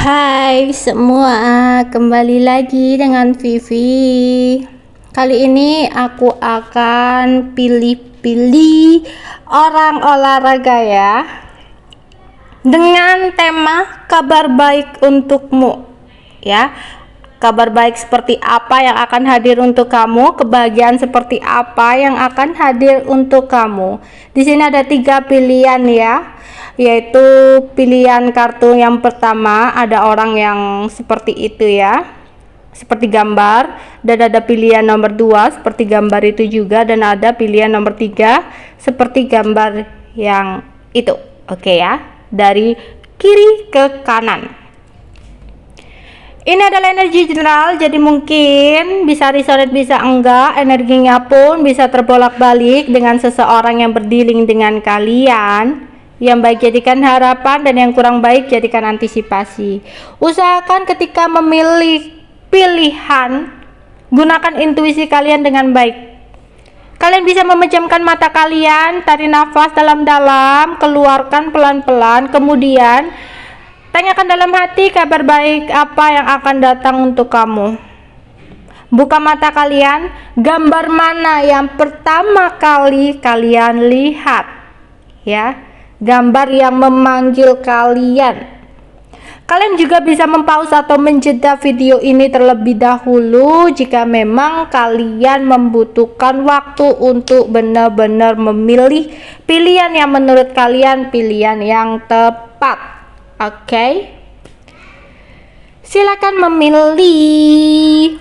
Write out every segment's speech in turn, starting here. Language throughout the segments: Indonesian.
Hai semua, kembali lagi dengan Vivi. Kali ini aku akan pilih-pilih orang olahraga ya, dengan tema kabar baik untukmu ya. Kabar baik seperti apa yang akan hadir untuk kamu, kebahagiaan seperti apa yang akan hadir untuk kamu. Di sini ada 3 pilihan ya, yaitu pilihan kartu yang pertama ada orang yang seperti itu ya, seperti gambar, dan ada pilihan nomor 2 seperti gambar itu juga, dan ada pilihan nomor 3 seperti gambar yang itu. Oke ya, dari kiri ke kanan. Ini adalah energi general, jadi mungkin bisa resonate bisa enggak, energinya pun bisa terbolak-balik dengan seseorang yang berdealing dengan kalian. Yang baik jadikan harapan dan yang kurang baik jadikan antisipasi. Usahakan ketika memilih pilihan, gunakan intuisi kalian dengan baik. Kalian bisa memejamkan mata kalian, tarik nafas dalam-dalam, keluarkan pelan-pelan, kemudian tanyakan dalam hati kabar baik apa yang akan datang untuk kamu. Buka mata kalian, gambar mana yang pertama kali kalian lihat ya, gambar yang memanggil kalian. Kalian juga bisa mempause atau menjeda video ini terlebih dahulu jika memang kalian membutuhkan waktu untuk benar-benar memilih pilihan yang menurut kalian pilihan yang tepat. Oke, silakan memilih.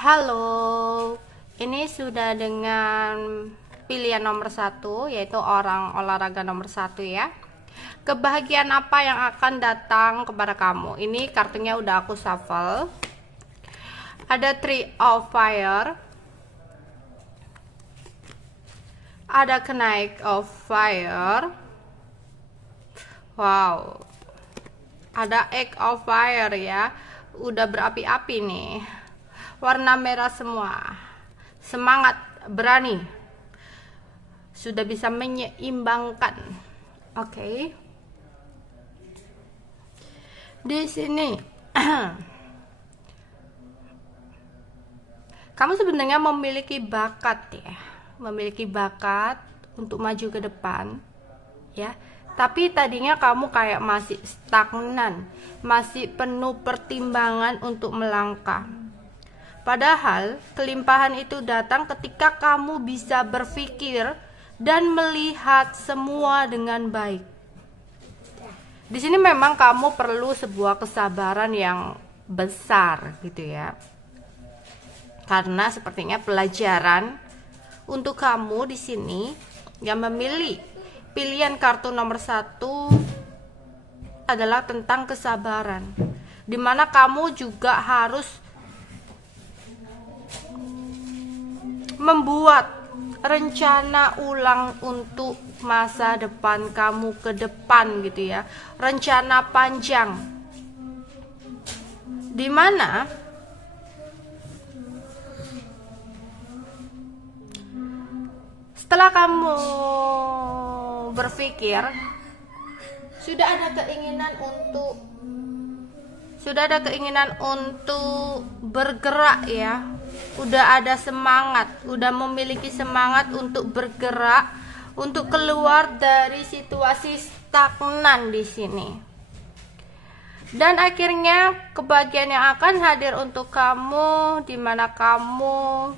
Halo, ini sudah dengan pilihan nomor 1, yaitu orang olahraga nomor 1 ya. Kebahagiaan apa yang akan datang kepada kamu? Ini kartunya udah aku shuffle. Ada Three of Fire, ada Knight of Fire, wow, ada Egg of Fire ya, udah berapi-api nih, warna merah semua, semangat, berani, sudah bisa menyeimbangkan. Oke. Di sini kamu sebenarnya memiliki bakat ya, memiliki bakat untuk maju ke depan ya, tapi tadinya kamu kayak masih stagnan, masih penuh pertimbangan untuk melangkah. Padahal kelimpahan itu datang ketika kamu bisa berpikir dan melihat semua dengan baik. Di sini memang kamu perlu sebuah kesabaran yang besar gitu ya, karena sepertinya pelajaran untuk kamu di sini yang memilih pilihan kartu nomor 1 adalah tentang kesabaran, dimana kamu juga harus membuat rencana ulang untuk masa depan kamu ke depan gitu ya, rencana panjang, dimana setelah kamu berpikir sudah ada keinginan untuk bergerak ya, udah ada semangat, udah memiliki semangat untuk bergerak, untuk keluar dari situasi stagnan di sini. Dan akhirnya kebahagiaan yang akan hadir untuk kamu, di mana kamu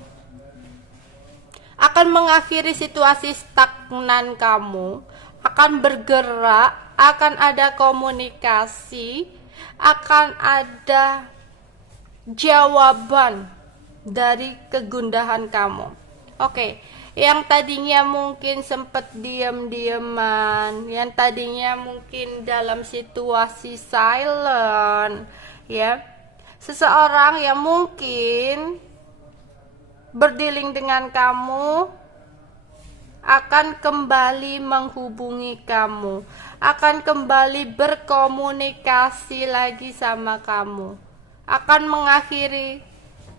akan mengakhiri situasi stagnan kamu, akan bergerak, akan ada komunikasi, akan ada jawaban dari kegundahan kamu. Oke, yang tadinya mungkin sempat diam-diaman, yang tadinya mungkin dalam situasi silent ya, seseorang yang mungkin berdealing dengan kamu akan kembali menghubungi kamu, akan kembali berkomunikasi lagi sama kamu, akan mengakhiri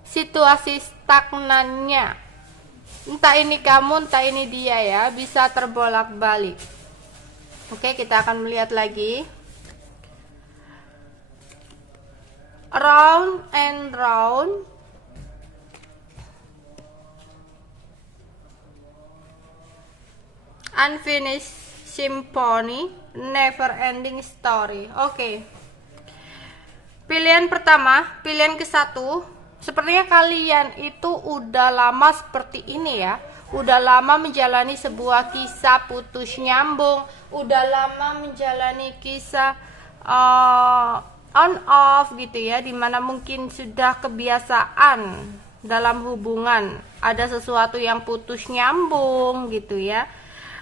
situasi stagnannya. Entah ini kamu, entah ini dia ya, bisa terbolak-balik. Oke, kita akan melihat lagi. Round and round, unfinished symphony, never ending story. Oke. Pilihan pertama, pilihan ke-1, sepertinya kalian itu udah lama seperti ini ya. Udah lama menjalani sebuah kisah putus nyambung, udah lama menjalani kisah on off gitu ya, dimana mungkin sudah kebiasaan dalam hubungan ada sesuatu yang putus nyambung gitu ya.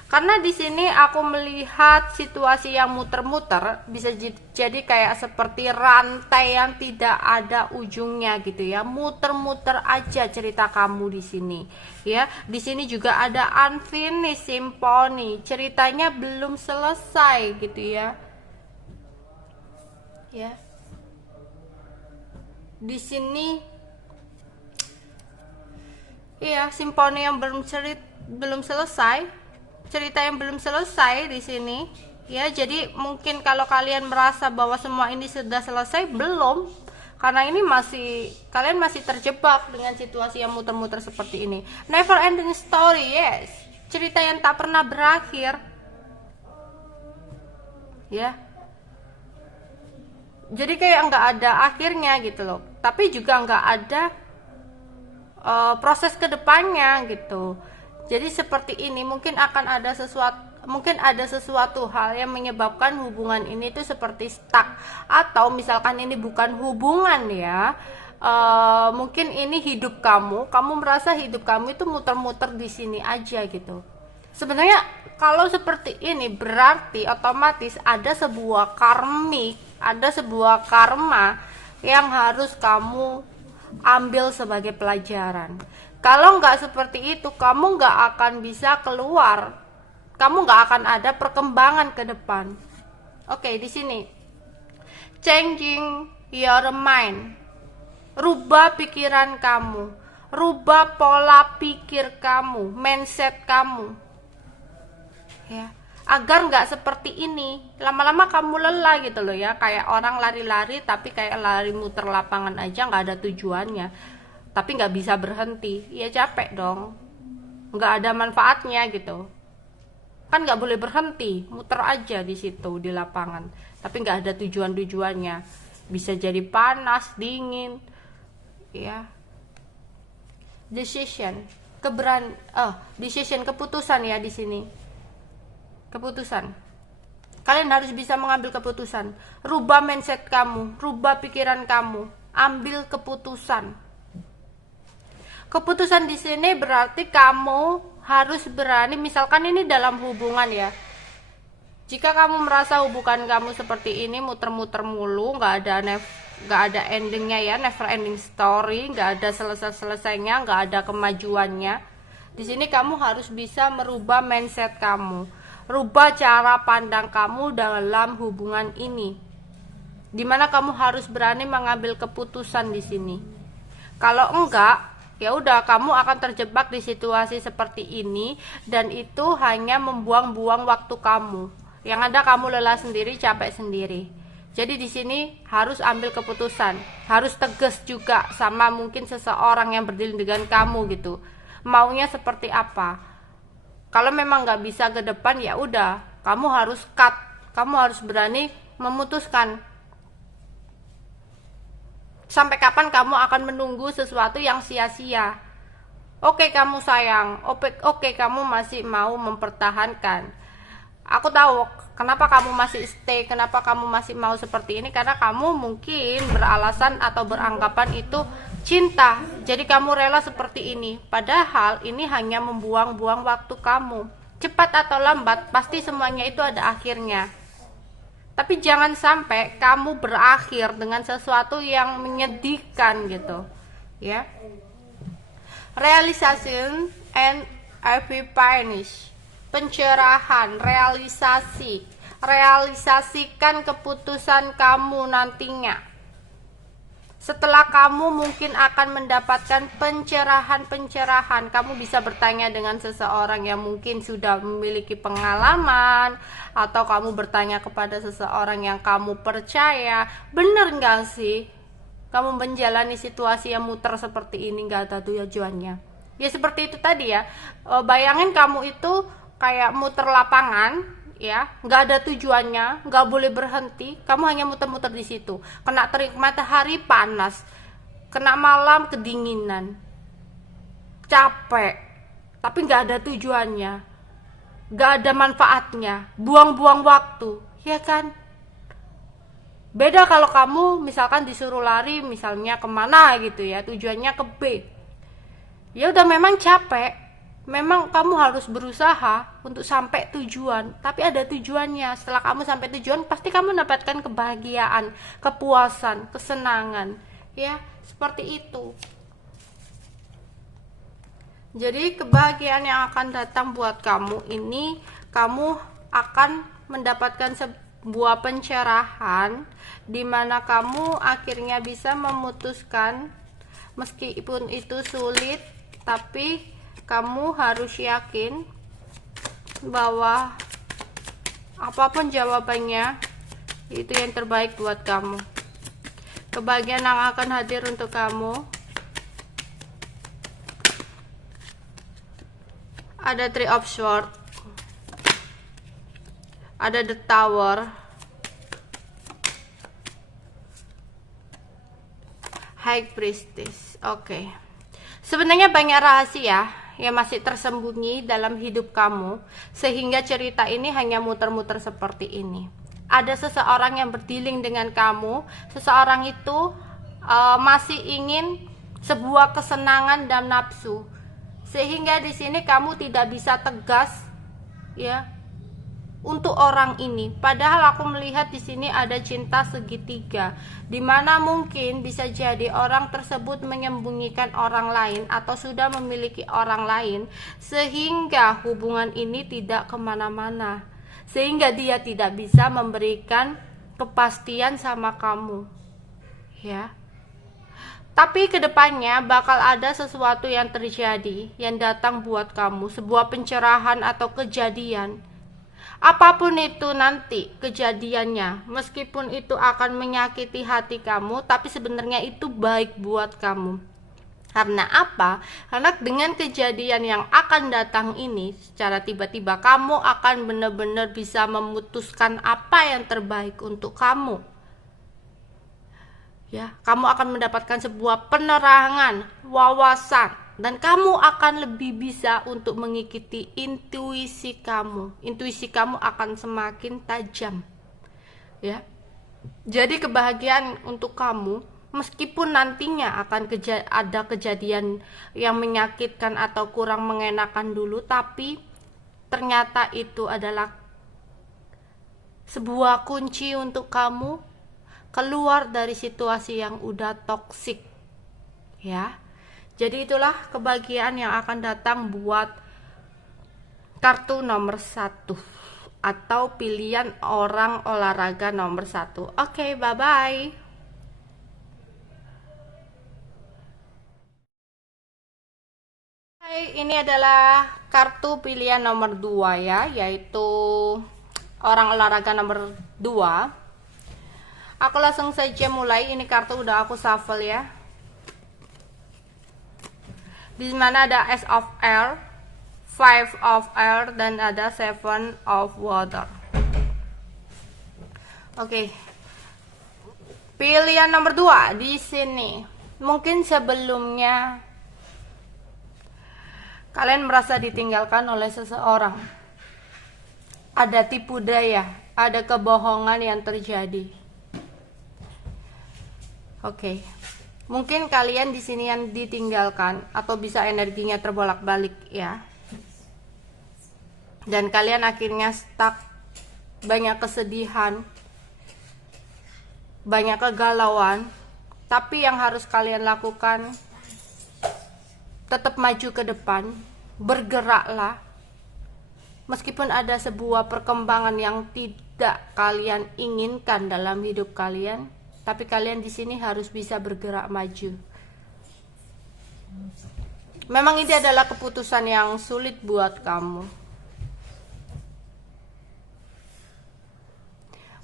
Karena di sini aku melihat situasi yang muter-muter, bisa jadi kayak seperti rantai yang tidak ada ujungnya gitu ya, muter-muter aja cerita kamu di sini ya. Di sini juga ada unfinished symphony, ceritanya belum selesai gitu ya. Ya, di sini iya, simfoni yang belum selesai, cerita yang belum selesai di sini ya. Jadi mungkin kalau kalian merasa bahwa semua ini sudah selesai, belum, karena ini kalian masih terjebak dengan situasi yang muter-muter seperti ini. Never ending story, yes, cerita yang tak pernah berakhir ya. Jadi kayak nggak ada akhirnya gitu loh, tapi juga nggak ada proses kedepannya gitu. Jadi seperti ini, mungkin ada sesuatu hal yang menyebabkan hubungan ini tuh seperti stuck, atau misalkan ini bukan hubungan ya, mungkin ini hidup kamu merasa hidup kamu itu muter-muter di sini aja gitu. Sebenarnya kalau seperti ini berarti otomatis ada sebuah karma yang harus kamu ambil sebagai pelajaran. Kalau nggak seperti itu, kamu nggak akan bisa keluar, kamu nggak akan ada perkembangan ke depan. Oke, di sini changing your mind, rubah pikiran kamu, rubah pola pikir kamu, mindset kamu ya, agar nggak seperti ini. Lama-lama kamu lelah gitu loh ya, kayak orang lari-lari tapi kayak lari muter lapangan aja, nggak ada tujuannya, tapi nggak bisa berhenti, ya capek dong, nggak ada manfaatnya gitu kan. Nggak boleh berhenti, muter aja di situ di lapangan, tapi nggak ada tujuannya, bisa jadi panas, dingin ya. Decision, keputusan ya. Di sini keputusan, kalian harus bisa mengambil keputusan, rubah mindset kamu, rubah pikiran kamu, ambil keputusan. Keputusan di sini berarti kamu harus berani, misalkan ini dalam hubungan ya, jika kamu merasa hubungan kamu seperti ini muter-muter mulu, nggak ada endingnya ya, never ending story, nggak ada selesainya, nggak ada kemajuannya. Di sini kamu harus bisa merubah mindset kamu, rubah cara pandang kamu dalam hubungan ini, dimana kamu harus berani mengambil keputusan di sini. Kalau enggak, ya udah, kamu akan terjebak di situasi seperti ini, dan itu hanya membuang-buang waktu kamu. Yang ada kamu lelah sendiri, capek sendiri. Jadi di sini harus ambil keputusan, harus tegas juga sama mungkin seseorang yang berdiri dengan kamu gitu. Maunya seperti apa? Kalau memang nggak bisa ke depan, ya udah, kamu harus cut, kamu harus berani memutuskan. Sampai kapan kamu akan menunggu sesuatu yang sia-sia? Oke, kamu sayang, oke, kamu masih mau mempertahankan. Aku tahu kenapa kamu masih stay, kenapa kamu masih mau seperti ini, karena kamu mungkin beralasan atau beranggapan itu cinta. Jadi kamu rela seperti ini, padahal ini hanya membuang-buang waktu kamu. Cepat atau lambat, pasti semuanya itu ada akhirnya. Tapi jangan sampai kamu berakhir dengan sesuatu yang menyedihkan gitu ya. Realization and every finish. pencerahan, realisasikan keputusan kamu nantinya. Setelah kamu mungkin akan mendapatkan pencerahan, kamu bisa bertanya dengan seseorang yang mungkin sudah memiliki pengalaman, atau kamu bertanya kepada seseorang yang kamu percaya, bener nggak sih kamu menjalani situasi yang muter seperti ini, nggak ada tujuannya. Ya seperti itu tadi ya, bayangin kamu itu kayak muter lapangan, ya nggak ada tujuannya, nggak boleh berhenti, kamu hanya muter-muter di situ, kena terik matahari panas, kena malam kedinginan, capek, tapi nggak ada tujuannya, nggak ada manfaatnya, buang-buang waktu, ya kan? Beda kalau kamu misalkan disuruh lari misalnya kemana gitu ya, tujuannya ke B, ya udah memang capek, memang kamu harus berusaha untuk sampai tujuan, tapi ada tujuannya. Setelah kamu sampai tujuan, pasti kamu mendapatkan kebahagiaan, kepuasan, kesenangan, ya seperti itu. Jadi kebahagiaan yang akan datang buat kamu ini, kamu akan mendapatkan sebuah pencerahan di mana kamu akhirnya bisa memutuskan, meskipun itu sulit, tapi kamu harus yakin bahwa apapun jawabannya itu yang terbaik buat kamu. Kebahagiaan yang akan hadir untuk kamu, ada Three of Swords, ada The Tower, High Priestess. Oke. Sebenarnya banyak rahasia yang masih tersembunyi dalam hidup kamu, sehingga cerita ini hanya muter-muter seperti ini. Ada seseorang yang berdealing dengan kamu, seseorang itu masih ingin sebuah kesenangan dan nafsu, sehingga di sini kamu tidak bisa tegas, ya, untuk orang ini. Padahal aku melihat di sini ada cinta segitiga, dimana mungkin bisa jadi orang tersebut menyembunyikan orang lain atau sudah memiliki orang lain, sehingga hubungan ini tidak kemana-mana, sehingga dia tidak bisa memberikan kepastian sama kamu, ya. Tapi kedepannya bakal ada sesuatu yang terjadi, yang datang buat kamu, sebuah pencerahan atau kejadian. Apapun itu nanti kejadiannya, meskipun itu akan menyakiti hati kamu, tapi sebenarnya itu baik buat kamu. Karena apa? Karena dengan kejadian yang akan datang ini, secara tiba-tiba kamu akan benar-benar bisa memutuskan apa yang terbaik untuk kamu. Ya, kamu akan mendapatkan sebuah penerangan, wawasan, dan kamu akan lebih bisa untuk mengikuti intuisi kamu. Intuisi kamu akan semakin tajam, ya. Jadi kebahagiaan untuk kamu, meskipun nantinya akan ada kejadian yang menyakitkan atau kurang mengenakan dulu, tapi ternyata itu adalah sebuah kunci untuk kamu keluar dari situasi yang udah toksik, ya. Jadi itulah kebahagiaan yang akan datang buat kartu nomor 1 atau pilihan orang olahraga nomor 1. Oke, bye-bye. Hai, ini adalah kartu pilihan nomor 2 ya, yaitu orang olahraga nomor 2. Aku langsung saja mulai. Ini kartu udah aku shuffle ya. Di mana ada Ace of Air, Five of Air, dan ada Seven of Water. Oke. Pilihan nomor 2 di sini. Mungkin sebelumnya kalian merasa ditinggalkan oleh seseorang. Ada tipu daya, ada kebohongan yang terjadi. Oke. Mungkin kalian di sini yang ditinggalkan, atau bisa energinya terbolak-balik ya. Dan kalian akhirnya stuck, banyak kesedihan, banyak kegalauan. Tapi yang harus kalian lakukan, tetap maju ke depan, bergeraklah, Meskipun ada sebuah perkembangan yang tidak kalian inginkan dalam hidup kalian, tapi kalian di sini harus bisa bergerak maju. Memang ini adalah keputusan yang sulit buat kamu.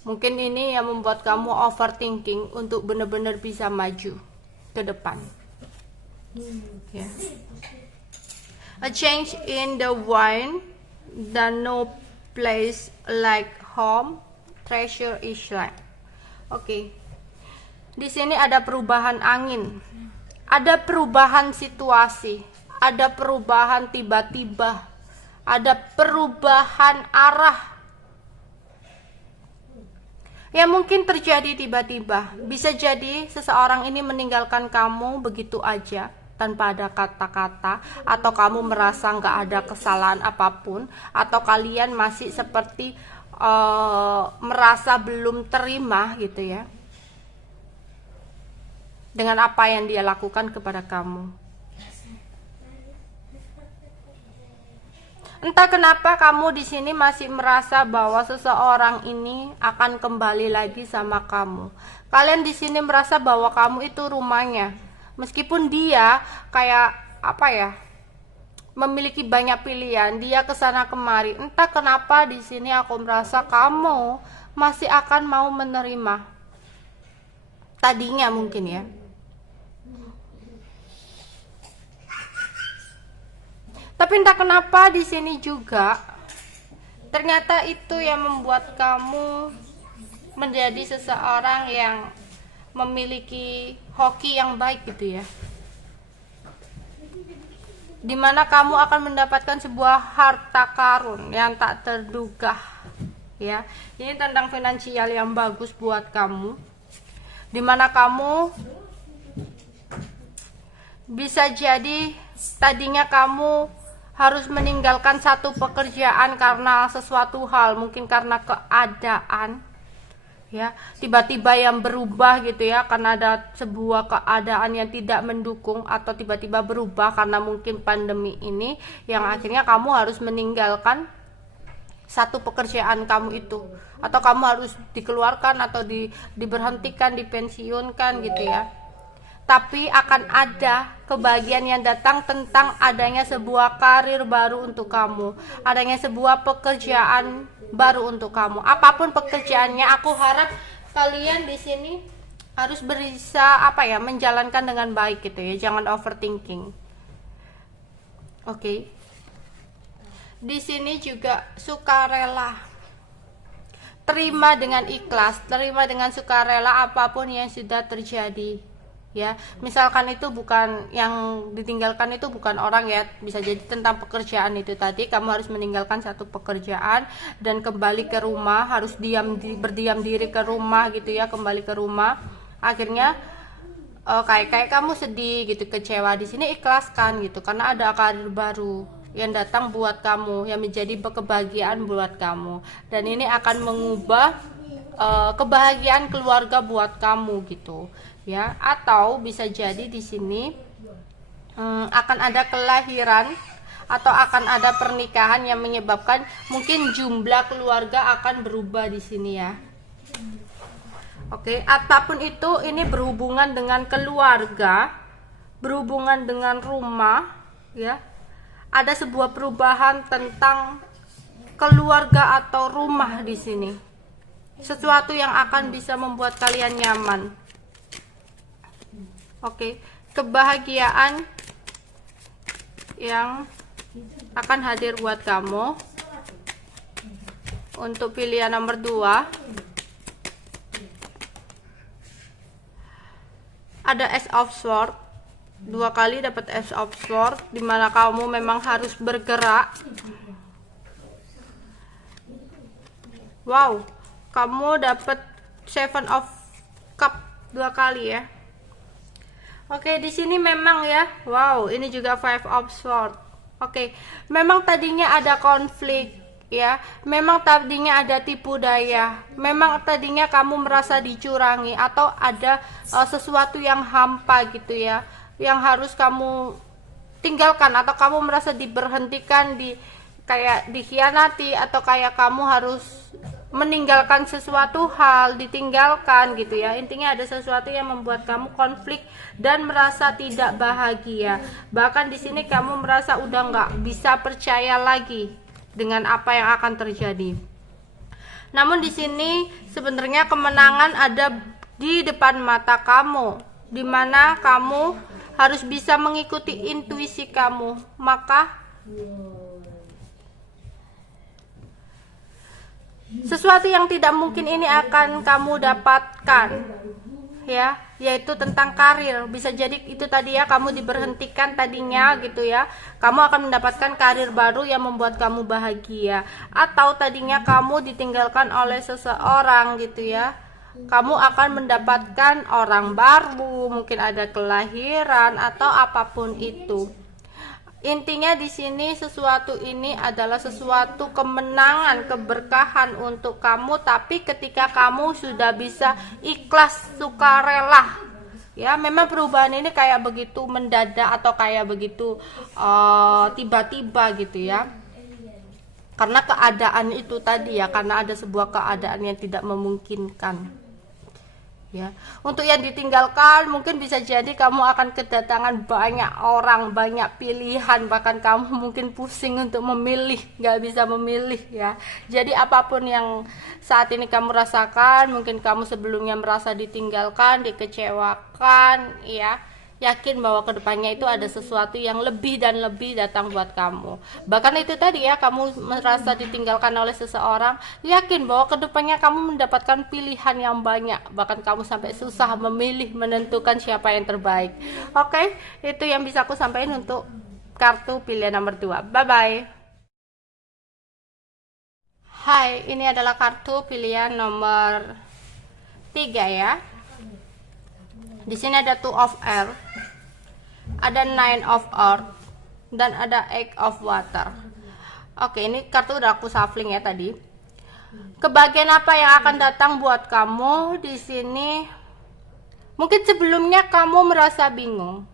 Mungkin ini yang membuat kamu overthinking untuk benar-benar bisa maju ke depan. Yeah. A change in the wind, the no place like home, treasure is like. Oke. Di sini ada perubahan angin. Ada perubahan situasi, ada perubahan tiba-tiba, ada perubahan arah. Ya mungkin terjadi tiba-tiba. Bisa jadi seseorang ini meninggalkan kamu begitu aja, tanpa ada kata-kata, atau kamu merasa nggak ada kesalahan apapun, atau kalian masih seperti merasa belum terima gitu ya, dengan apa yang dia lakukan kepada kamu. Entah kenapa kamu di sini masih merasa bahwa seseorang ini akan kembali lagi sama kamu. Kalian di sini merasa bahwa kamu itu rumahnya. Meskipun dia kayak apa ya, memiliki banyak pilihan, dia kesana kemari. Entah kenapa di sini aku merasa kamu masih akan mau menerima. Tadinya mungkin ya. Tapi entah kenapa di sini juga ternyata itu yang membuat kamu menjadi seseorang yang memiliki hoki yang baik gitu ya, dimana kamu akan mendapatkan sebuah harta karun yang tak terduga ya. Ini tentang finansial yang bagus buat kamu, dimana kamu bisa jadi tadinya kamu harus meninggalkan satu pekerjaan karena sesuatu hal, mungkin karena keadaan ya, tiba-tiba yang berubah gitu ya, karena ada sebuah keadaan yang tidak mendukung, atau tiba-tiba berubah karena mungkin pandemi ini, yang akhirnya kamu harus meninggalkan satu pekerjaan kamu itu, atau kamu harus dikeluarkan atau diberhentikan, dipensiunkan gitu ya. Tapi akan ada kebahagiaan yang datang tentang adanya sebuah karir baru untuk kamu, adanya sebuah pekerjaan baru untuk kamu. Apapun pekerjaannya, aku harap kalian di sini harus bisa apa ya, menjalankan dengan baik gitu ya, jangan overthinking. Oke. Di sini juga sukarela. Terima dengan ikhlas, terima dengan sukarela apapun yang sudah terjadi. Ya, misalkan itu bukan yang ditinggalkan, itu bukan orang ya, bisa jadi tentang pekerjaan itu tadi. Kamu harus meninggalkan satu pekerjaan dan kembali ke rumah, harus berdiam diri ke rumah gitu ya, kembali ke rumah. Akhirnya kayak kamu sedih gitu, kecewa, di sini ikhlaskan gitu, karena ada karir baru yang datang buat kamu, yang menjadi kebahagiaan buat kamu, dan ini akan mengubah kebahagiaan keluarga buat kamu gitu ya. Atau bisa jadi di sini akan ada kelahiran atau akan ada pernikahan yang menyebabkan mungkin jumlah keluarga akan berubah di sini ya. Oke, apapun itu, ini berhubungan dengan keluarga, berhubungan dengan rumah ya. Ada sebuah perubahan tentang keluarga atau rumah di sini. Sesuatu yang akan bisa membuat kalian nyaman. Oke, kebahagiaan yang akan hadir buat kamu. Untuk pilihan nomor 2 ada Ace of Swords. 2 kali dapat Ace of Swords, dimana kamu memang harus bergerak. Wow, kamu dapat Seven of Cup 2 kali ya. Oke, di sini memang ya, wow, ini juga Five of Swords. Oke, memang tadinya ada konflik ya, memang tadinya ada tipu daya, memang tadinya kamu merasa dicurangi, atau ada sesuatu yang hampa gitu ya, yang harus kamu tinggalkan, atau kamu merasa diberhentikan, kayak dikhianati atau kayak kamu harus meninggalkan sesuatu hal, ditinggalkan gitu ya. Intinya ada sesuatu yang membuat kamu konflik dan merasa tidak bahagia. Bahkan di sini kamu merasa udah nggak bisa percaya lagi dengan apa yang akan terjadi. Namun di sini sebenarnya kemenangan ada di depan mata kamu, di mana kamu harus bisa mengikuti intuisi kamu. Maka sesuatu yang tidak mungkin ini akan kamu dapatkan, ya, yaitu tentang karir. Bisa jadi itu tadi ya, kamu diberhentikan tadinya gitu ya, kamu akan mendapatkan karir baru yang membuat kamu bahagia. Atau tadinya kamu ditinggalkan oleh seseorang gitu ya, kamu akan mendapatkan orang baru, mungkin ada kelahiran atau apapun itu. Intinya di sini sesuatu ini adalah sesuatu kemenangan, keberkahan untuk kamu, tapi ketika kamu sudah bisa ikhlas, sukarela. Ya, memang perubahan ini kayak begitu mendadak atau kayak begitu tiba-tiba gitu ya. Karena keadaan itu tadi ya, karena ada sebuah keadaan yang tidak memungkinkan. Ya, untuk yang ditinggalkan mungkin bisa jadi kamu akan kedatangan banyak orang, banyak pilihan, bahkan kamu mungkin pusing untuk memilih, nggak bisa memilih ya. Jadi apapun yang saat ini kamu rasakan, mungkin kamu sebelumnya merasa ditinggalkan, dikecewakan ya, yakin bahwa kedepannya itu ada sesuatu yang lebih dan lebih datang buat kamu. Bahkan itu tadi ya, kamu merasa ditinggalkan oleh seseorang, yakin bahwa kedepannya kamu mendapatkan pilihan yang banyak, bahkan kamu sampai susah memilih, menentukan siapa yang terbaik. Oke, itu yang bisa aku sampaikan untuk kartu pilihan nomor 2. Bye bye. Hai, ini adalah kartu pilihan nomor 3 ya. Di sini ada Two of Air, ada Nine of Earth, dan ada Eight of Water. Oke, ini kartu udah aku shuffling ya tadi. Kebahagiaan apa yang akan datang buat kamu di sini? Mungkin sebelumnya kamu merasa bingung.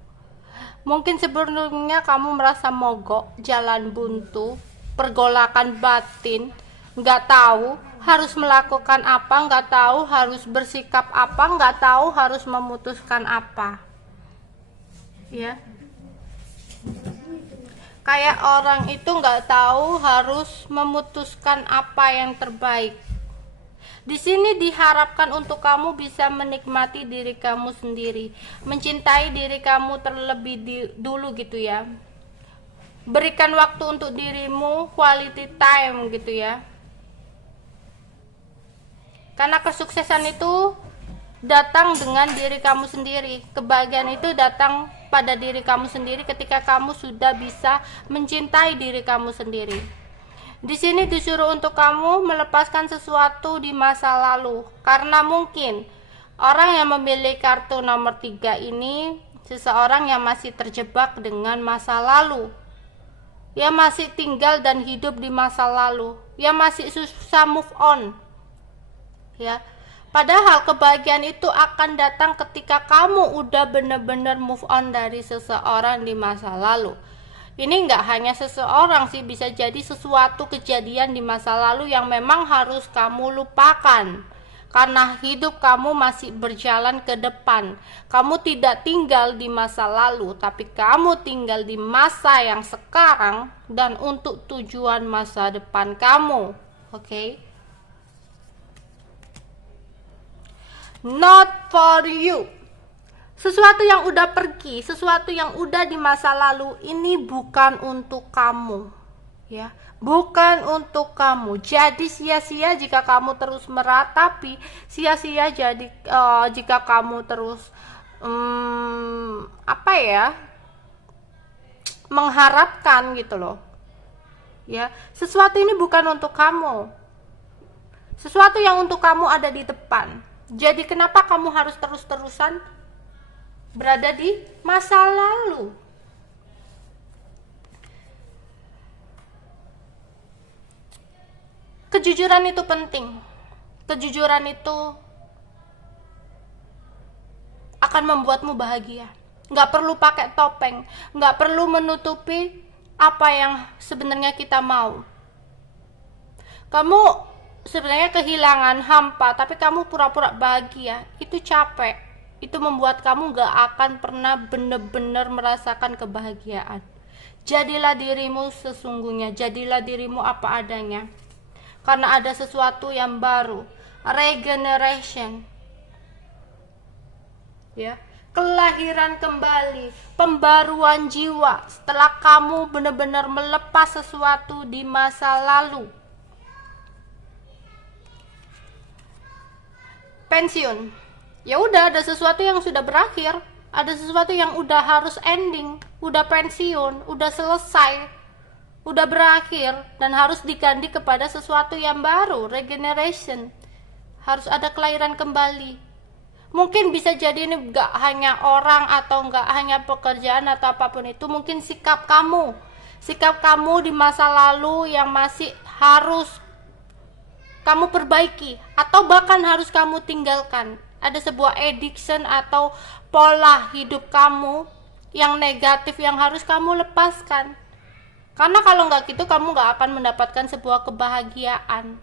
Mungkin sebelumnya kamu merasa mogok, jalan buntu, pergolakan batin, nggak tahu harus melakukan apa, nggak tahu harus bersikap apa, nggak tahu harus memutuskan apa. Ya, kayak orang itu nggak tahu harus memutuskan apa yang terbaik. Di sini diharapkan untuk kamu bisa menikmati diri kamu sendiri, mencintai diri kamu terlebih dulu gitu ya. Berikan waktu untuk dirimu, quality time gitu ya. Karena kesuksesan itu datang dengan diri kamu sendiri. Kebahagiaan itu datang pada diri kamu sendiri ketika kamu sudah bisa mencintai diri kamu sendiri. Di sini disuruh untuk kamu melepaskan sesuatu di masa lalu. Karena mungkin orang yang memilih kartu nomor 3 ini seseorang yang masih terjebak dengan masa lalu. Yang masih tinggal dan hidup di masa lalu. Yang masih susah move on. Ya, padahal kebahagiaan itu akan datang ketika kamu udah bener-bener move on dari seseorang di masa lalu. Ini nggak hanya seseorang sih, bisa jadi sesuatu kejadian di masa lalu yang memang harus kamu lupakan. Karena hidup kamu masih berjalan ke depan. Kamu tidak tinggal di masa lalu, tapi kamu tinggal di masa yang sekarang dan untuk tujuan masa depan kamu. Oke? Not for you. Sesuatu yang udah pergi, sesuatu yang udah di masa lalu, ini bukan untuk kamu. Ya, bukan untuk kamu. Jadi sia-sia jika kamu terus meratapi, sia-sia jadi jika kamu terus mengharapkan gitu loh. Ya, sesuatu ini bukan untuk kamu. Sesuatu yang untuk kamu ada di depan. Jadi kenapa kamu harus terus-terusan berada di masa lalu? Kejujuran itu penting. Kejujuran itu akan membuatmu bahagia. Nggak perlu pakai topeng, nggak perlu menutupi apa yang sebenarnya kita mau. Kamu sebenarnya kehilangan, hampa, tapi kamu pura-pura bahagia. Itu capek. Itu membuat kamu gak akan pernah benar-benar merasakan kebahagiaan. Jadilah dirimu sesungguhnya, jadilah dirimu apa adanya. Karena ada sesuatu yang baru, regeneration. Ya, kelahiran kembali, pembaruan jiwa setelah kamu benar-benar melepas sesuatu di masa lalu. Pensiun, ya udah, ada sesuatu yang sudah berakhir, ada sesuatu yang udah harus ending, udah pensiun, udah selesai, udah berakhir, dan harus diganti kepada sesuatu yang baru, regeneration. Harus ada kelahiran kembali. Mungkin bisa jadi ini gak hanya orang atau gak hanya pekerjaan atau apapun itu, mungkin sikap kamu di masa lalu yang masih harus kamu perbaiki, atau bahkan harus kamu tinggalkan. Ada sebuah addiction atau pola hidup kamu yang negatif yang harus kamu lepaskan. Karena kalau nggak gitu, kamu nggak akan mendapatkan sebuah kebahagiaan.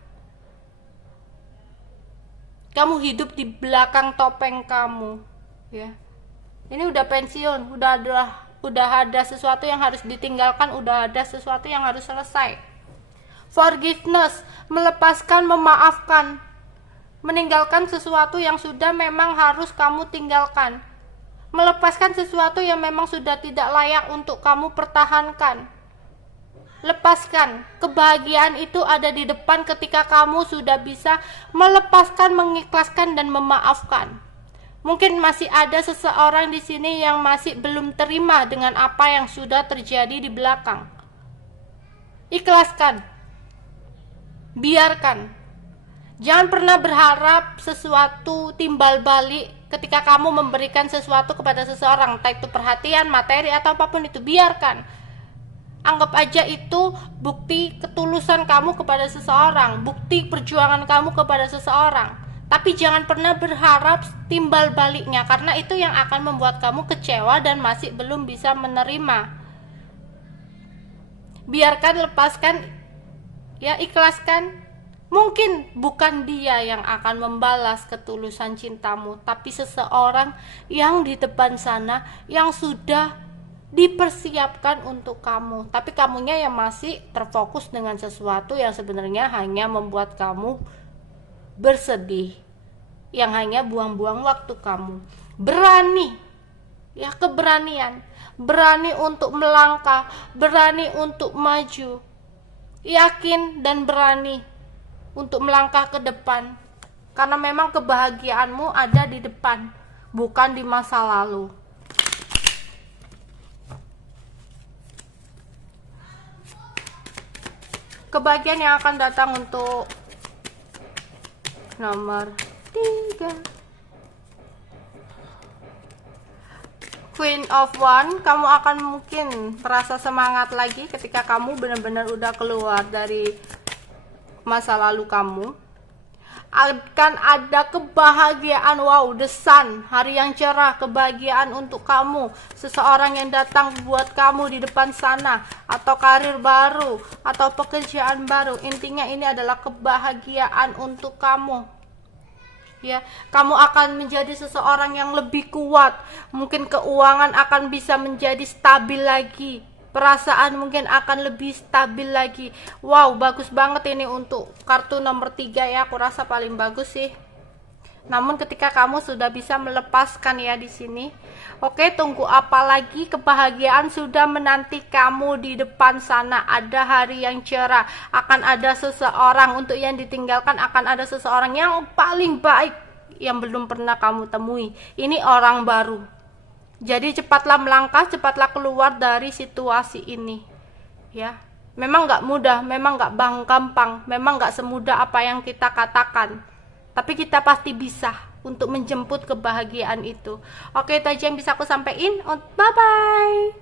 Kamu hidup di belakang topeng kamu, ya. Ini udah pensiun, udah ada sesuatu yang harus ditinggalkan, udah ada sesuatu yang harus selesai. Forgiveness, melepaskan, memaafkan, meninggalkan sesuatu yang sudah memang harus kamu tinggalkan, melepaskan sesuatu yang memang sudah tidak layak untuk kamu pertahankan. Lepaskan. Kebahagiaan itu ada di depan ketika kamu sudah bisa melepaskan, mengikhlaskan, dan memaafkan. Mungkin masih ada seseorang di sini yang masih belum terima dengan apa yang sudah terjadi di belakang. Ikhlaskan. Biarkan. Jangan pernah berharap sesuatu timbal balik ketika kamu memberikan sesuatu kepada seseorang, entah itu perhatian, materi, atau apapun itu. Biarkan. Anggap aja itu bukti ketulusan kamu kepada seseorang, bukti perjuangan kamu kepada seseorang. Tapi jangan pernah berharap timbal baliknya, karena itu yang akan membuat kamu kecewa dan masih belum bisa menerima. Biarkan, lepaskan, ya, ikhlaskan. Mungkin bukan dia yang akan membalas ketulusan cintamu, tapi seseorang yang di depan sana yang sudah dipersiapkan untuk kamu. Tapi kamunya yang masih terfokus dengan sesuatu yang sebenarnya hanya membuat kamu bersedih, yang hanya buang-buang waktu kamu. Berani, ya, keberanian, berani untuk melangkah, berani untuk maju, yakin dan berani untuk melangkah ke depan, karena memang kebahagiaanmu ada di depan, bukan di masa lalu. Kebahagiaan yang akan datang untuk nomor 3, Queen of Wands. Kamu akan mungkin merasa semangat lagi ketika kamu benar-benar udah keluar dari masa lalu kamu. Akan ada kebahagiaan, wow, the sun, hari yang cerah, kebahagiaan untuk kamu, seseorang yang datang buat kamu di depan sana, atau karir baru, atau pekerjaan baru. Intinya ini adalah kebahagiaan untuk kamu. Ya, kamu akan menjadi seseorang yang lebih kuat. Mungkin keuangan akan bisa menjadi stabil lagi. Perasaan mungkin akan lebih stabil lagi. Wow, bagus banget ini untuk kartu nomor 3 ya. Aku rasa paling bagus sih. Namun ketika kamu sudah bisa melepaskan ya di sini. Oke, tunggu apa lagi? Kebahagiaan sudah menanti kamu di depan sana. Ada hari yang cerah. Akan ada seseorang, untuk yang ditinggalkan akan ada seseorang yang paling baik yang belum pernah kamu temui. Ini orang baru. Jadi cepatlah melangkah, cepatlah keluar dari situasi ini. Ya, memang nggak mudah, memang nggak gampang, memang nggak semudah apa yang kita katakan. Tapi kita pasti bisa untuk menjemput kebahagiaan itu. Oke, itu aja yang bisa aku sampaikan. Bye bye.